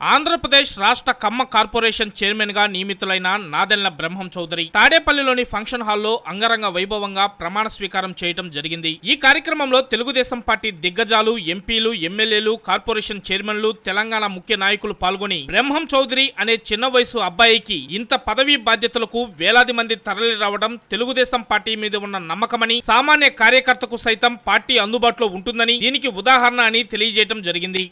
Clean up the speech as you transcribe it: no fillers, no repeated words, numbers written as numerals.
ఆంధ్రప్రదేశ్ రాష్ట్ర కమ్మ corporation chairman గా నియమితులైన నాదెళ్ల బ్రహ్మం చౌదరి తాడేపల్లిలోని ఫంక్షన్ హాల్లో అంగరంగ వైభవంగా ప్రమాణ స్వీకారం చేయడం జరిగింది. ఈ కార్యక్రమంలో తెలుగుదేశం పార్టీ దిగ్గజాలు, ఎంపీలు, ఎమ్మెల్యేలు, కార్పొరేషన్ చైర్మన్లు, తెలంగాణ ముఖ్య నాయకులు పాల్గొని బ్రహ్మం చౌదరి అనే చిన్న వయసు అబ్బాయికి ఇంత పదవీ బాధ్యతలకు వేలాది మంది తరలి రావడం తెలుగుదేశం పార్టీ మీద ఉన్న నమ్మకమని, సామాన్య కార్యకర్తకు సైతం పార్టీ అందుబాటులో ఉంటుందని దీనికి ఉదాహరణ అని తెలియజేయడం జరిగింది.